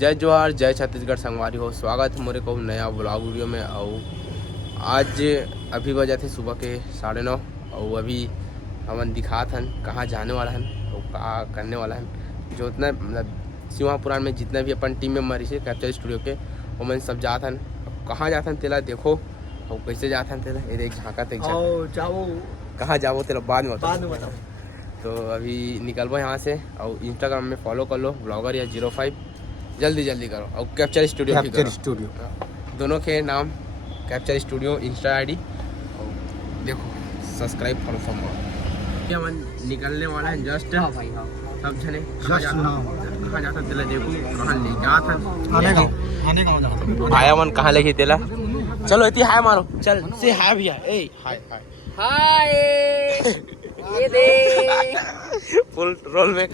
जय जोहार, जय छत्तीसगढ़ संगवारी हो। स्वागत है मोरे को नया ब्लॉग वीडियो में। और आज अभी बजे थे सुबह के 9:30 और अभी हमन दिखात हन कहाँ जाने वाला हन और कहाँ करने वाला हन। जो उतना मतलब सिवा पुराण में जितना भी अपन टीम मेम्बर है कैप्चर स्टूडियो के वो मन सब जात हन। कहाँ जात हन तेला देखो और कैसे जात हन तेला ये झाँका तक जाओ कहाँ जाओ तेला बाद में बताओ। तो अभी निकलबो यहाँ से और इंस्टाग्राम में फॉलो कर लो ब्लॉगर या 05 जल्दी करो और कैप्चर स्टूडियो दोनों के नाम कैप्चर स्टूडियो इंस्टा आईडी और देखो सब्सक्राइब फॉलो फॉर्म हम निकलने वाला है जस्ट सब जने कहाँ जाता तेला देखो कहाँ ले जाता भाया मन कहाँ लेके तेला चलो इतनी हाय मारो चल से हाय भैया ए हाय हाय ये दे फुल रोल में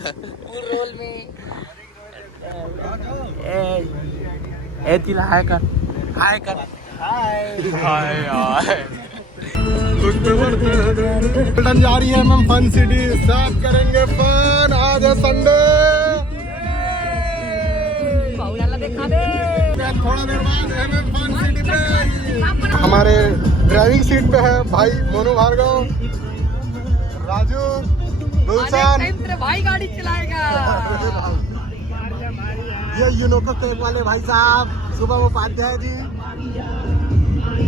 ए तिला हाय कर पलटन जा रही है हम फन सिटी साथ करेंगे फन आज है संडे। थोड़ा देर बाद हम फन सिटी पे हमारे ड्राइविंग सीट पे है भाई मोनू भार्गव, राजू, गुलशन भाई गाड़ी चलाएगा। ये यूनोको टेप वाले भाई साहब शुभम उपाध्याय जी,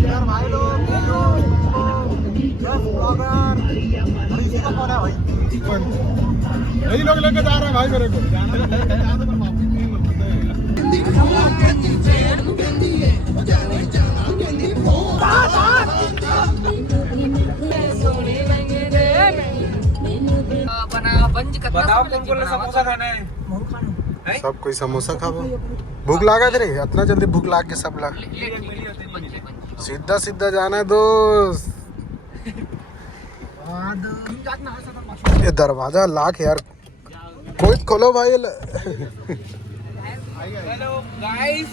यार भाई लोग ब्लॉगर कौन है भाई यही लोग लेके जा रहे हैं भाई मेरे को। बताओ कौन समोसा खाना है? सब कोई समोसा खाओ। भूख लगा थे इतना जल्दी भूख लाग के सब ला सीधा जाना है दोस्त। ये दरवाजा लाख यार कोई खोलो भाई। हेलो गाइस,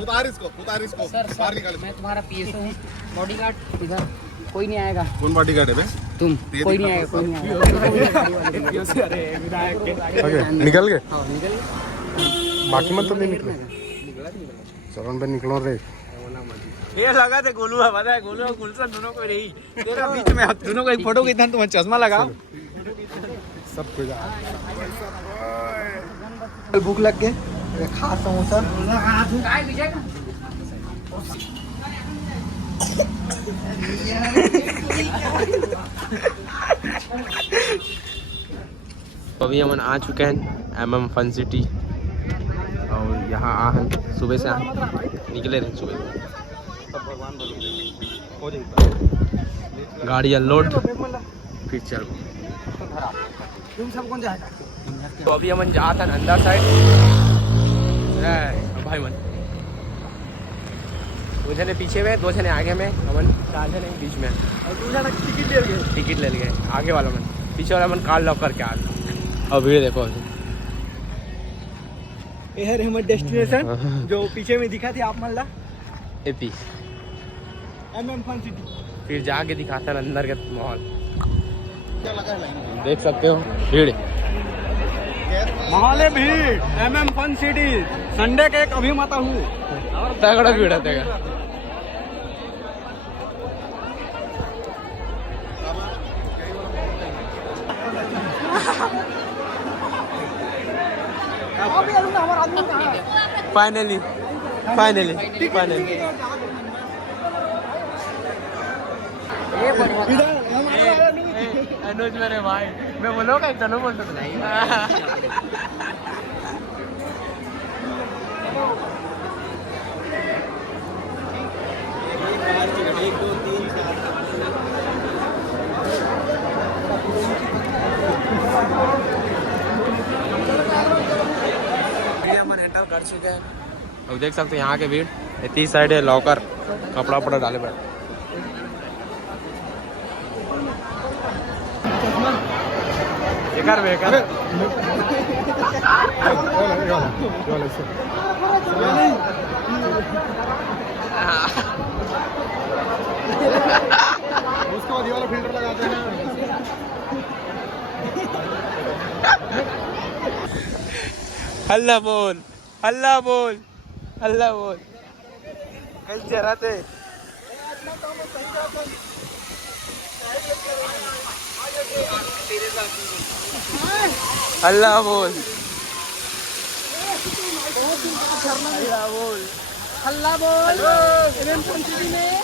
उतार इसको बाहर निकाल। मैं तुम्हारा पीएसओ हूँ, बॉडीगार्ड। इधर कोई नहीं आएगा। कौन बॉडीगार्ड है बे? तुम कोई नहीं आएगा। निकल गए हाँ, निकल बाकी मत तो नहीं निकले। चरण पे निकलो रे। ये लगा थे गोलू है, पता है गोलू और गुलशन दोनों को रही तेरा बीच में दोनों को एक फोटो खींचना। तुम चश्मा लगाओ सब कुछ भूख लग गए खा समोसा। अभी हम आ चुके हैं MM फन सिटी और यहाँ आ हैं सुबह से निकले रहे सुबह। गाड़ी अनलोड फिर चल। तो अभी हम जाते हैं अंदर साइड भाई मन दो जने पीछे में दो जने आगे में हमन 4 जने बीच में और टिकट ले लिए आगे वाला मन पीछे वाला मन कार लॉक करके आ और भीड़ देखो। ये है हमारा डेस्टिनेशन जो पीछे में दिखा थी आप मल्ला एपी MM फन सिटी। फिर जाके दिखाता है अंदर का माहौल देख सकते हो। भीड़ माहौल है भीड़ MM फन सिटी संडे के एक अभिमाता हूँ। तगड़ा भीड़ है तगड़ा। फाइनली अनुज मेरे भाई मैं बोलोगा इतना बोल सकता नहीं। एंटर कर चुके हैं और देख सकते हैं यहाँ के भीड़। इतनी साइड है लॉकर कपड़ा वपड़ा डाले पड़े। बेकार उसको वाला फिल्टर लगाते हैं। हल्ला बोल हल्ला बोल हल्ला बोल कैसे रहते हल्ला बोल हल्ला बोल एवं पंचायती में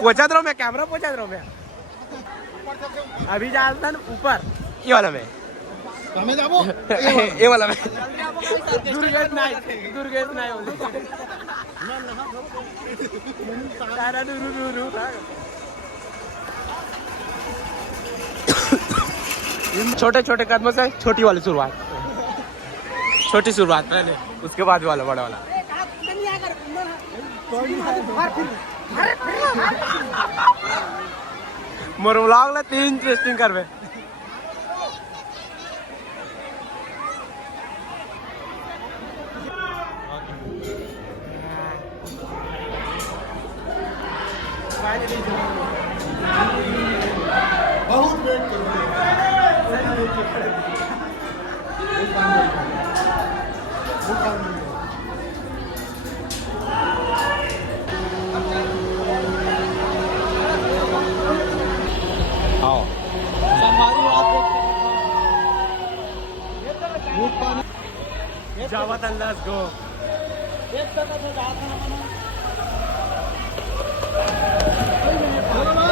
पहुंचा रहा हूँ मैं कैमरा पहुंचा रहा हूँ मैं अभी जाता ना ऊपर ये वाला में ये वाला में दुर्गेश नाय छोटे छोटे कदमों से छोटी वाली शुरुआत छोटी शुरुआत पहले उसके बाद वाला बड़ा वाला मोर व्लॉग ला 3 इंटरेस्टिंग करबे बहुत वेट करो आओ जावा लेट्स गो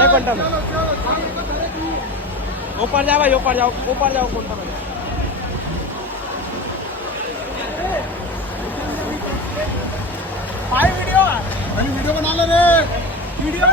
एक घंटा में ऊपर जाओ घंटा में भाई वीडियो बना ले रे वीडियो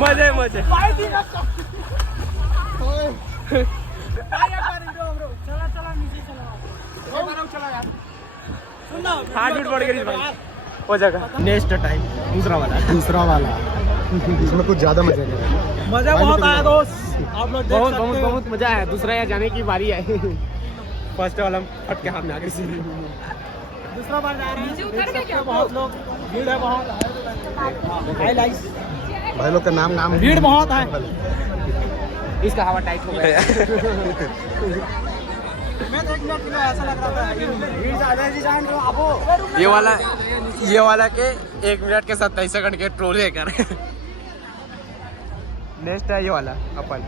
मजे मजे हार्ट बीट बढ़ गई भाई हो जाएगा नेक्स्ट टाइम दूसरा वाला इसमें कुछ ज्यादा मजा नहीं मजा बहुत आया दोस्त आप लोग देख सकते हो। बहुत मजा आया दूसरा यहाँ जाने की बारी है फर्स्ट वाला फट के हाथ में आ गई दूसरा बार जा रहे हैं देख सकते हो बहुत लोग भीड़ है बहुत हाईलाइट्स भाई लोग का नाम भीड़ बहुत है इसका हवा टाइट हो गया मैं तो 1 मिनट के लिए ऐसा लग रहा था भीड़ ज्यादा है जी जान लो आपो ये वाला के 1 मिनट के 27 सेकंड के ट्रोल है कर नेक्स्ट है ये वाला अपन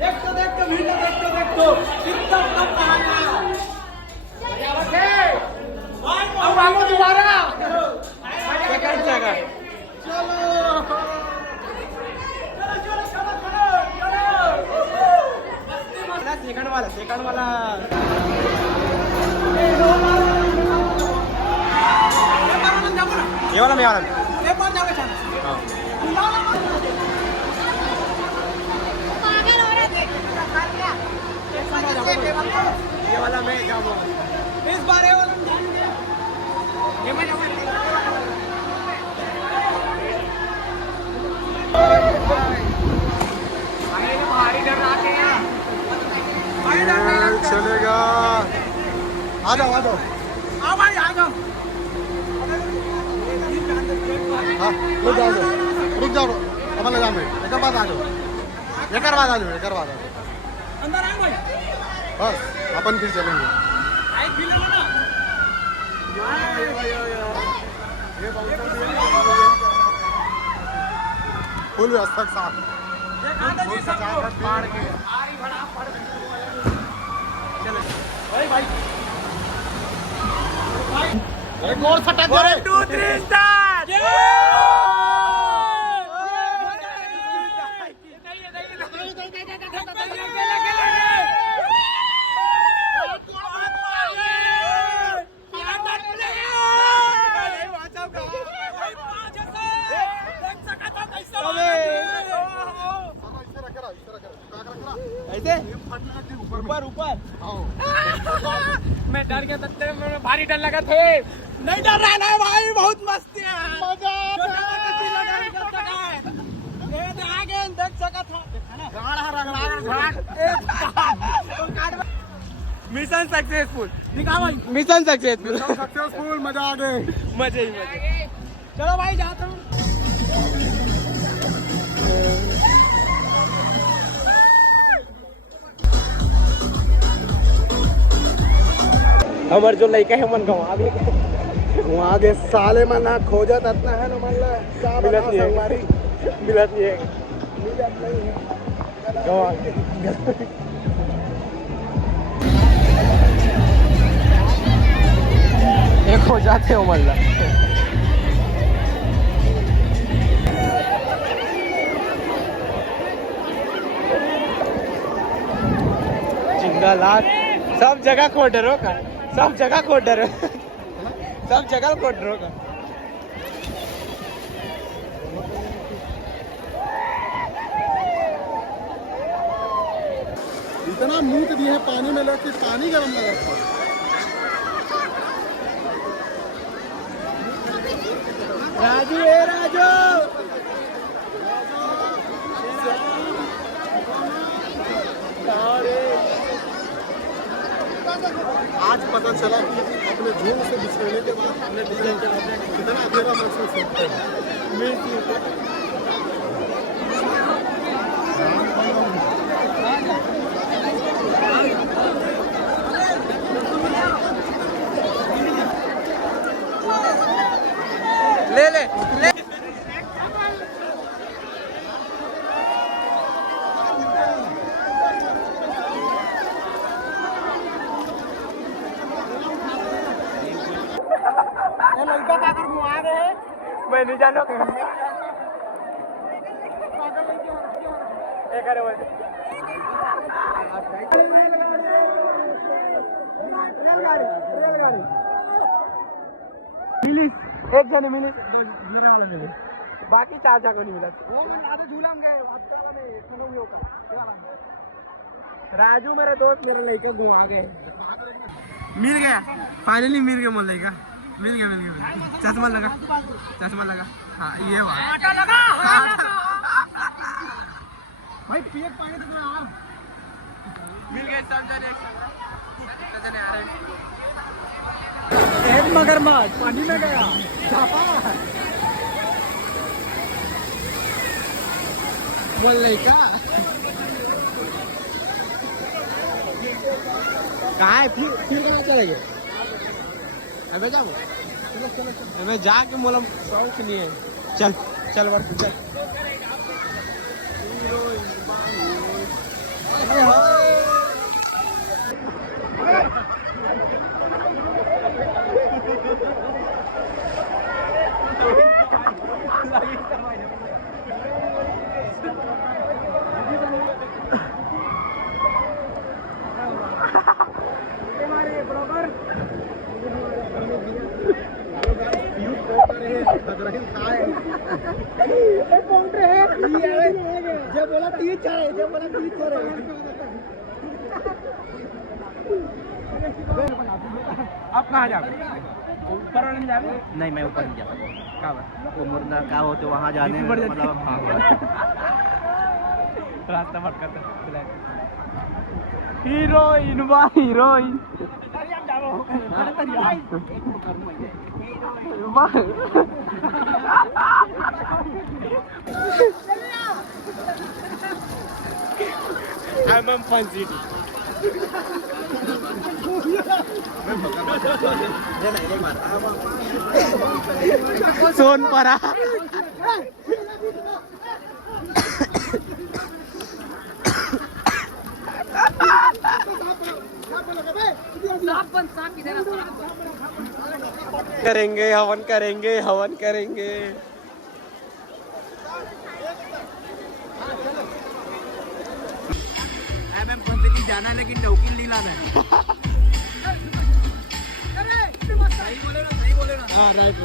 देख तो भीड़ देख तो कितना कम आया अब आओ दोबारा सेकंड सेकंड सेकंड वाला ये वाला एक बार जाओगे चल ये वाला मैं जाऊंगा इस बार ये वाला ये मैं जाऊंगा चलेगा आ जाओ आओ भाई आ जाओ हाँ रुक जाओ अब लगा में एक बात आ जाओ एक बाद आ जाओ अंदर आओ भाई बस अपन फिर चलेंगे आई फील है ना फुल व्यवस्था के साथ एक और फटक दे रे। 2 3 स्टार्ट। ऊपर ऊपर मैं डर गया तब में भारी डर लगा थे। नहीं डर रहा ना भाई, बहुत मस्ती है, मजा आगे देख सका था। मिशन सक्सेसफुल, दिखा भाई मिशन सक्सेसफुल, सक्सेसफुल, मजा आ गए, मजे ही मजे। चलो भाई जाता हूँ। हमार जो लड़का है मन गवा दे वहाँ के साले में ना खोजत इतना है ना मन ला मिलत नहीं है। मिलत नहीं है, मिलत नहीं है गवा एक हो जाते हो मल्ला। जिंदालाल सब जगह कोडरों का, सब जगह कोडर, सब जगह कोडरों का। इतना मूत दिए है पानी में लेके, पानी गर्म लगा था। राजू है राजू, आज पता चला कि अपने झूम से बिछड़ने के बाद अपने डिजाइन कितना अकेला महसूस होता है। ले ले ले। लड़का पाकर घुमा रहे हैं, मैं नहीं जाना। मिली एक जने मिली, बाकी 4 जगह नहीं मिला। आधे झूला में गए, राजू मेरे दोस्त मेरे लड़के घुमा गए। मिल गया फाइनली, मिल गया मोल लड़का, मिल गया। चश्मा लगा, हाँ ये भाई पिए पानी तो यार मिल गए सब जने आ रहे हैं। एक मगरमच्छ पानी में गया, मोल लड़का कहाँ है? फिर कहाँ चले गए? अबे जाओ, अबे जाके मोलम शौक नहीं है। चल वर्क चल। आप कहाँ जाओगे? ऊपर वाले में जाओगे? नहीं, मैं ऊपर नहीं जा सकता। कहाँ पर? वो मुर्दा का होते वहाँ जाने में मतलब हाँ रास्ता भटका। हीरोइन बा हीरोइन I'm Fun City. सोनपरा करेंगे हवन करेंगे हवन करेंगे। जाना लेकिन नौकिल नहीं लाना है। सही बोले ना। हाँ राइट।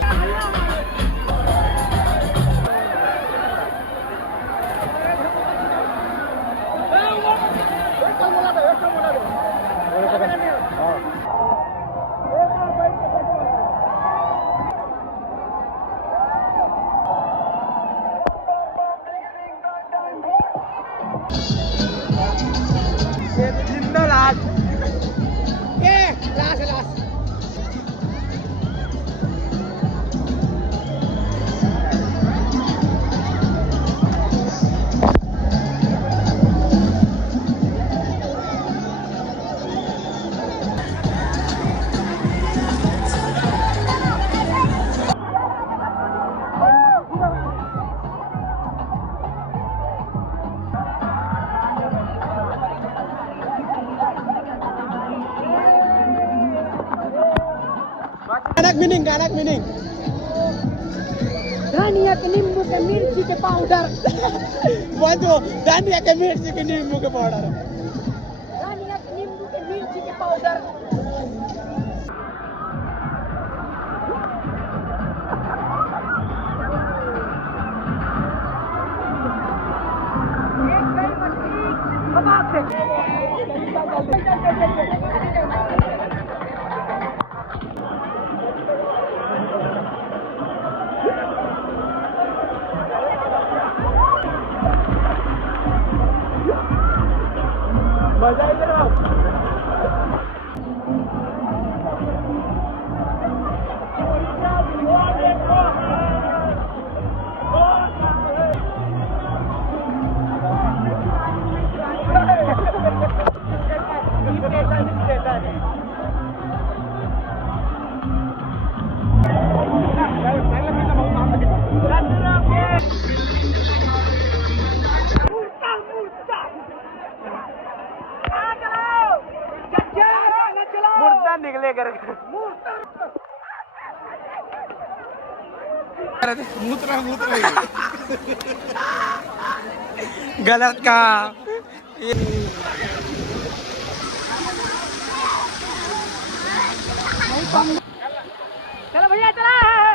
गानक मीनिंग धनिया के नींबू के मिर्ची के पाउडर। वो तो धनिया के मिर्ची के नींबू के पाउडर। धनिया के नींबू के मिर्ची के पाउडर। मजा आई ना। निकले कर गलत का। चलो भैया चला।